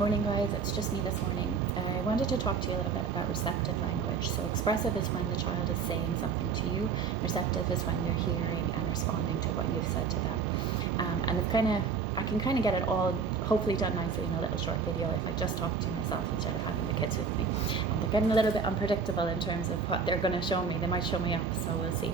Morning guys, it's just me this morning. I wanted to talk to you a little bit about receptive language. So expressive is when the child is saying something to you. Receptive is when they're hearing and responding to what you've said to them. And it's I can kind of get it all hopefully done nicely in a little short video if I just talk to myself instead of having the kids with me. And they're getting a little bit unpredictable in terms of what they're going to show me. They might show me up, so we'll see.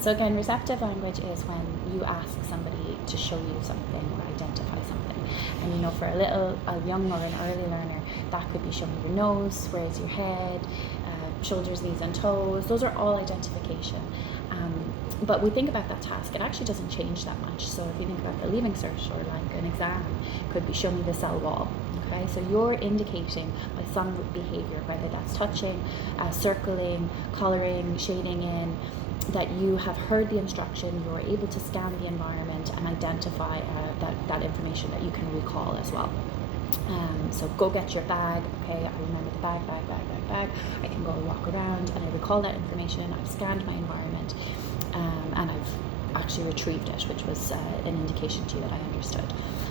So again, receptive language is when you ask somebody to show you something or identify something. And you know, for a young or an early learner, that could be show me your nose, where's your head, shoulders, knees and toes. Those are all identification. But we think about that task, it actually doesn't change that much. So if you think about the leaving cert or like an exam, could be show me the cell wall. Okay, so you're indicating by some behavior, whether that's touching, circling, coloring, shading in, that you have heard the instruction, you're able to scan the environment and identify that information that you can recall as well. So go get your bag. Okay, I remember the bag. I can go walk around and I recall that information. I've scanned my environment and I've actually retrieved it, which was an indication to you that I understood.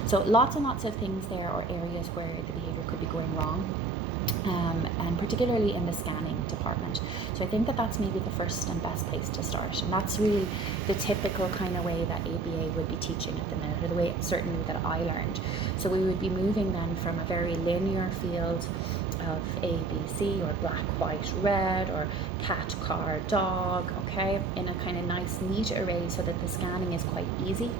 So lots and lots of things there, or areas where the behavior could be going wrong. And particularly in the scanning department. So I think that that's maybe the first and best place to start, and that's really the typical kind of way that ABA would be teaching at the minute, or the way certainly that I learned. So we would be moving then from a very linear field of A, B, C, or black, white, red, or cat, car, dog, okay, in a kind of nice neat array so that the scanning is quite easy.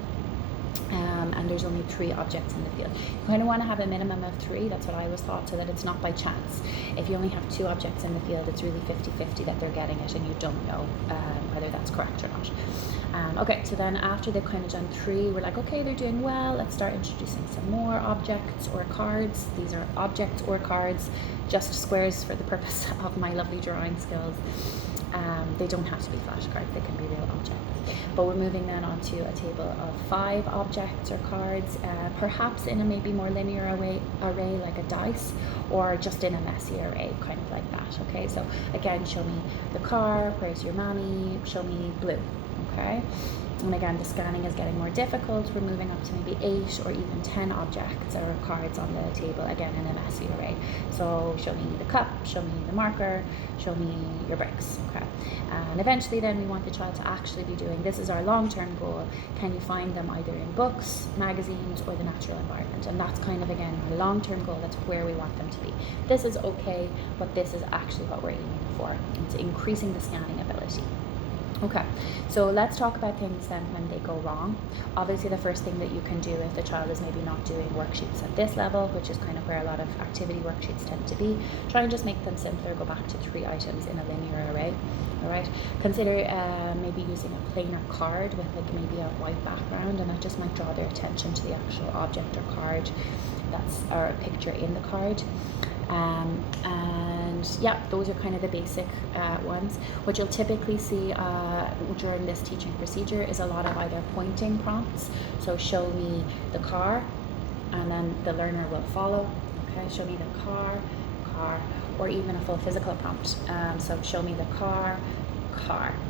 And there's only 3 objects in the field. You kind of want to have a minimum of 3, that's what I was taught, so that it's not by chance. If you only have 2 objects in the field, it's really 50-50 that they're getting it, and you don't know whether that's correct or not. Okay, so then after they've kind of done 3, we're like, okay, they're doing well, let's start introducing some more objects or cards. These are objects or cards, just squares for the purpose of my lovely drawing skills. They don't have to be flashcards, they can be real objects. But we're moving then onto a table of 5 objects or cards, perhaps in a maybe more linear array like a dice, or just in a messy array, kind of like that. Okay, so again, show me the car, where's your mommy, show me blue. Okay, and again, the scanning is getting more difficult. We're moving up to maybe 8 or even 10 objects or cards on the table, again in a messy array. So show me the cup, show me the marker, show me your bricks. Okay, and eventually then we want the child to actually be doing, this is our long-term goal, can you find them either in books, magazines, or the natural environment? And that's kind of, again, a long-term goal, that's where we want them to be. This is okay, but this is actually what we're aiming for. It's increasing the scanning ability. Okay, so let's talk about things then when they go wrong. Obviously, the first thing that you can do if the child is maybe not doing worksheets at this level, which is kind of where a lot of activity worksheets tend to be, try and just make them simpler, go back to 3 items in a linear array. All right, consider maybe using a plainer card with like maybe a white background, and that just might draw their attention to the actual object or card or a picture in the card. And yeah, those are kind of the basic ones. What you'll typically see during this teaching procedure is a lot of either pointing prompts. So show me the car, and then the learner will follow. Okay, show me the car, or even a full physical prompt. So show me the car.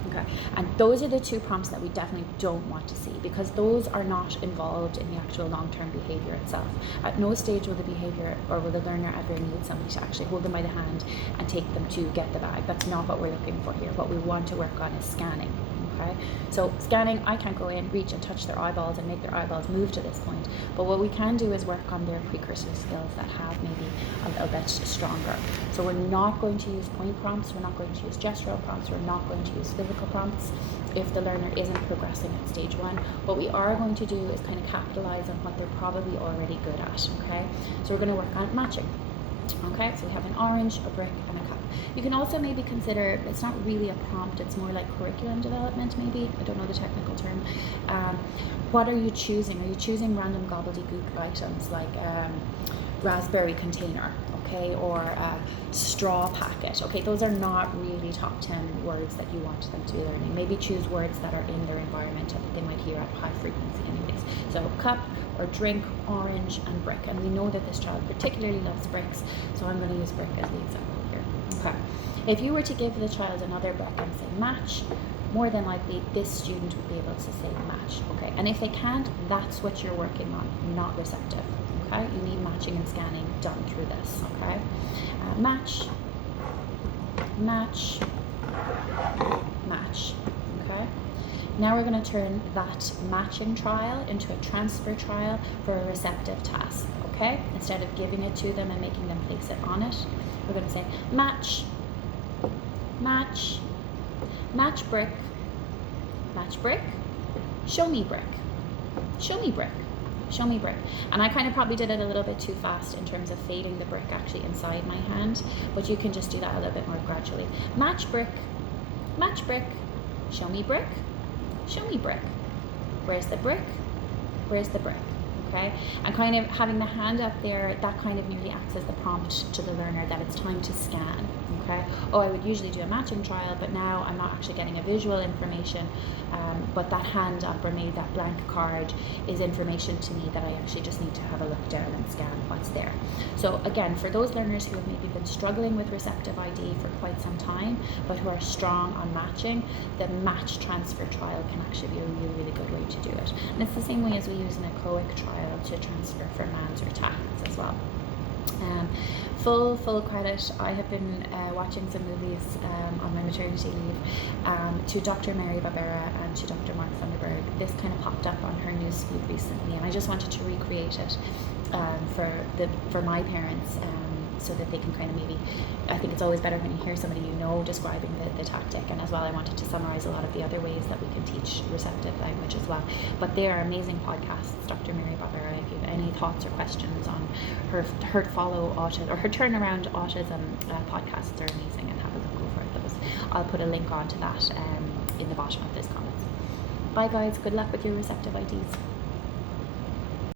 Okay, and those are the 2 prompts that we definitely don't want to see, because those are not involved in the actual long-term behavior itself. At no stage will the behavior or will the learner ever need somebody to actually hold them by the hand and take them to get the bag. That's not what we're looking for here. What we want to work on is scanning. Okay, so scanning, I can't go in, reach and touch their eyeballs and make their eyeballs move to this point, but what we can do is work on their precursor skills that have maybe a little bit stronger. So we're not going to use point prompts, we're not going to use gestural prompts, we're not going to use physical prompts if the learner isn't progressing at stage 1. What we are going to do is kind of capitalize on what they're probably already good at. Okay, so we're going to work on matching. Okay, so we have an orange, a brick, and a cup. You can also maybe consider, it's not really a prompt, it's more like curriculum development maybe, I don't know the technical term. What are you choosing? Are you choosing random gobbledygook items like raspberry container, okay, or straw packet? Okay, those are not really top 10 words that you want them to be learning. Maybe choose words that are in their environment that they might hear at high frequency anyways. So cup or drink, orange, and brick. And we know that this child particularly loves bricks, so I'm going to use brick as the example here. Okay, if you were to give the child another brick and say match, more than likely this student would be able to say match. Okay, and if they can't, that's what you're working on, not receptive. okay? You need matching and scanning done through this, okay? Match, match, match, okay? Now we're going to turn that matching trial into a transfer trial for a receptive task, okay? Instead of giving it to them and making them place it on it, we're going to say match, match, match brick, show me brick, show me brick, show me brick. And I kind of probably did it a little bit too fast in terms of fading the brick actually inside my hand, but you can just do that a little bit more gradually. Match brick, show me brick, show me brick. Where's the brick? Where's the brick? Okay, and kind of having the hand up there, that kind of nearly acts as the prompt to the learner that it's time to scan. Okay, oh, I would usually do a matching trial, but now I'm not actually getting a visual information, but that hand up or maybe that blank card is information to me that I actually just need to have a look down and scan what's there. So again, for those learners who have maybe been struggling with receptive ID for quite some time, but who are strong on matching, the match transfer trial can actually be a really, really good way to do it. And it's the same way as we use an echoic trial to transfer for mans or tacts as well. Full credit. I have been watching some movies on my maternity leave to Dr. Mary Barbera and to Dr. Mark Thunderberg. This kind of popped up on her newsfeed recently, and I just wanted to recreate it for my parents, so that they can kind of maybe, I think it's always better when you hear somebody you know describing the tactic, and as well I wanted to summarize a lot of the other ways that we can teach receptive language as well. But they are amazing podcasts. Dr. Mary Barbera, if you have any thoughts or questions on her follow autism or her turnaround autism podcasts are amazing, and have a look over at those. I'll put a link on to that in the bottom of this comments. Bye guys, good luck with your receptive IDs.